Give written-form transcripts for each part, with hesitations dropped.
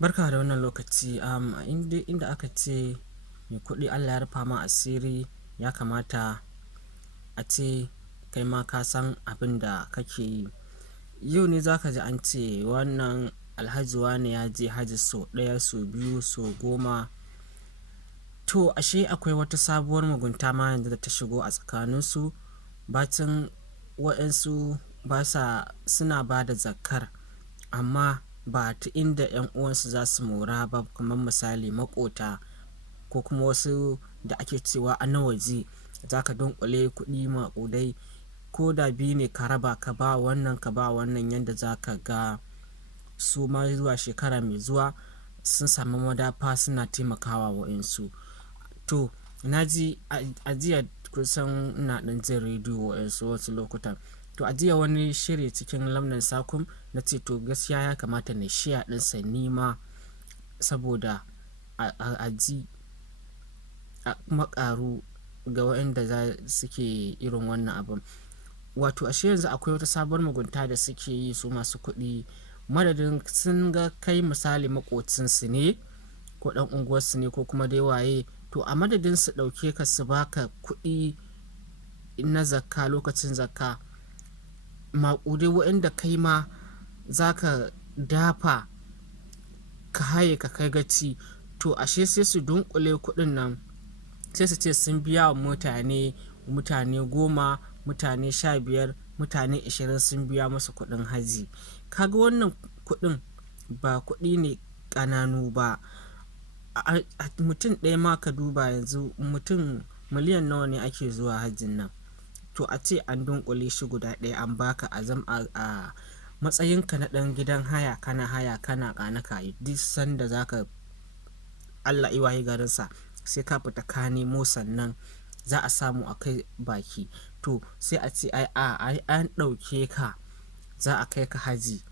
Barka da wannan lokaci. Inda aka ce mai kuɗi Allah ya rufa ma asiri, ya kamata a ce kai ma ka san abin da kake yi. Yau ne za ka ji an ce wannan Alhaji wane ya je hajji sau ɗaya, sau biyu, sau goma. To ashe akwai wata sabuwar mugunta ma yanzu da ta shigo a tsakaninsu. Bacin waɗansu suna ba da zakkar, amma ba ta inda 'yan uwansu za su mora ba, kamar misali maƙota ko kuma wasu da ake cewa a na waje. Za ka dunƙule kuɗi maƙudai, ko da biyu ne ka raba, ka ba wannan ka ba wannan, yanda za ka ga su ma zuwa shekara mai zuwa sun sami madafa suna taimakawa waɗansu. To na ji a jiya, kusan ina ɗan jin rediyo wasu lokutan. To a jiya wani shiri cikin Lamnin Sakum na ce to gaskiya ya kamata na shiya ɗinsa ni ma, saboda a ji a kuma ƙaru ga waɗanda suke irin wannan abin. Wato ashe yanzu akwai wata sabuwar mugunta da suke yi su masu kuɗi. Madadin sun ga kai misali maƙocinsu ne ko ɗan unguwarsu ne ko kuma dai waye, to a madadin su ɗauke ka su baka kuɗi na zakka lokacin zakka maƙudai, waɗanda kai ma za ka dafa ka haye ka kai gaci, to ashe sai su dunƙule kuɗin nan, sai su ce sun biya wa mutane 10, mutane 15, mutane 20 sun biya musu kuɗin hajji. Kaga wannan kuɗin ba kuɗi ne ƙananu ba. Mutum ɗaya ma ka duba yanzu, mutum miliyan nawa ne ake zuwa hajjin nan. To a ce an dunƙule shi guda ɗaya an baka a matsayinka na ɗan gidan haya, kana ƙanaka, duk sanda za ka Allah iwaye garinsa sai ka fita ka nemo, sannan za a samu a kai baki. To sai a ce ai an ɗauke ka za a kai ka haji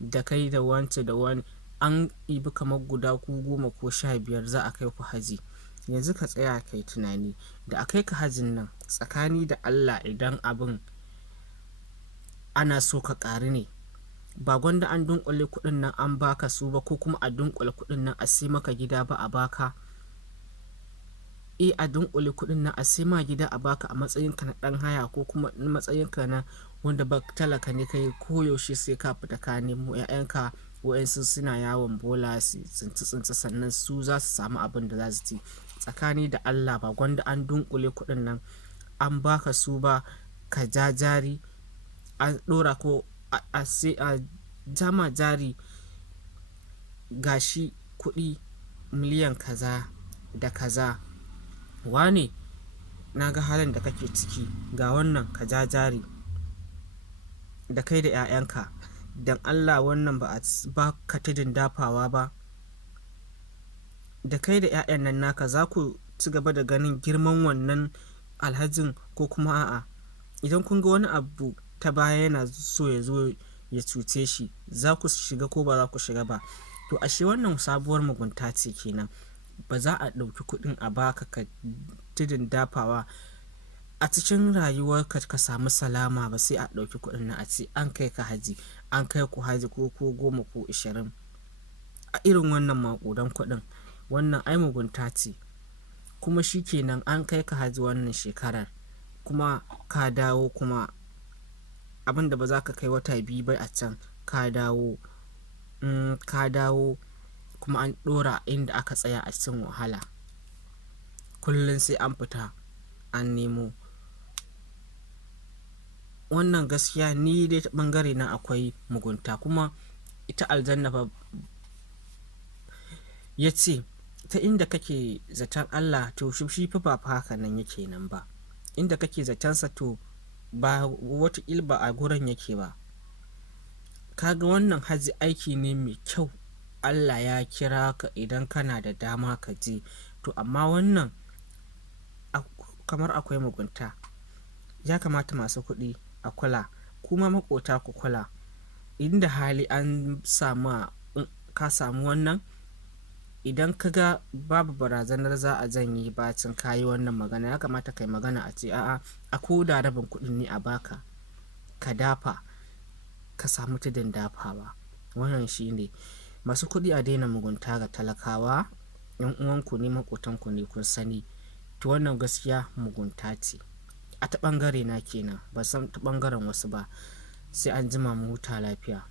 da kai da wance da wani, an ibi kamar guda ku 10 ko 15 za a kai ku haji. Yanzu ka tsaya kai tunani, da a kai ka hajin nan tsakani da Allah, idan abin ana so ka ƙari ne, ba gwanda an dunƙule kuɗin nan an baka su ba, ko kuma a dunƙule kuɗin nan a sai maka gida ba a baka. A dunƙule kuɗin nan a sai ma gida a baka a matsayinka na ɗan haya, ko kuma matsayinka na wanda ba talaka ne kai, koyaushe sai ka fita ka nemo 'ya'yanka waɗansu suna yawon bola su tsinci sannan su za su samu abin da za su ci. Tsakani da Allah, ba gwanda an dunƙule kuɗin nan an baka su ba, ka ja jari an ɗora, ko a jama jari gashi kuɗi miliyan kaza da kaza. Wane, na ga halin da kake ciki, ga wannan ka ja jari da kai da 'ya'yanka. Dan Allah, wannan ba a baka tudun dafawa ba? Da kai da 'ya'yan nan naka za ku ci gaba da ganin girman wannan alhajin, ko kuma a'a, idan kun ga wani abu ta baya yana so ya zo ya cuce shi, za ku shiga ko ba za ku shiga ba? To ashe wannan sabuwar mugunta ce kenan. Ba za a ɗauki kuɗin a baka ka tudun dafawa a cikin rayuwarka ka samu salama ba, sai a ɗauki kuɗin nan a ce an kai ka haji, an kai ku haji ko 10 ko 20 a irin wannan maƙudan kuɗin. Wannan ai mugunta ce. Kuma shi kenan an kai ka haji wannan shekarar, kuma ka dawo, kuma abin da ba za ka kai wata 2 ba a can ka dawo, kuma an ɗora inda aka tsaya a cikin wahala. Kullum sai an fita an nemo. Wannan gaskiya ni dai ta ɓangare na akwai mugunta. Kuma ita aljanna fa ya ce ta inda kake zaton Allah, to shi fa ba haka nan yake nan ba. Inda kake zatonsa, to ba wataƙila ba a gurin yake ba. Kaga wannan hajji aiki ne mai kyau, Allah ya kira ka idan kana da dama ka je. To amma wannan kamar akwai mugunta. Ya kamata masu kuɗi a kula, kuma maƙota ku kula. Inda hali an ka samu wannan, idan ka ga babu barazanar za a janye bacin ka yi wannan magana, ya kamata kai magana a ce a'a, a ko da rabin kuɗin ne a baka ka dafa ka samu tudun dafawa. Wannan shi ne. Masu kuɗi a daina mugunta ga talakawa, 'yan uwanku ne, maƙotanku ne kun sani. To wannan gaskiya mugunta ce. A ta ɓangare na kenan, ban san ta ɓangaren wasu ba. Sai an jima mu huta lafiya.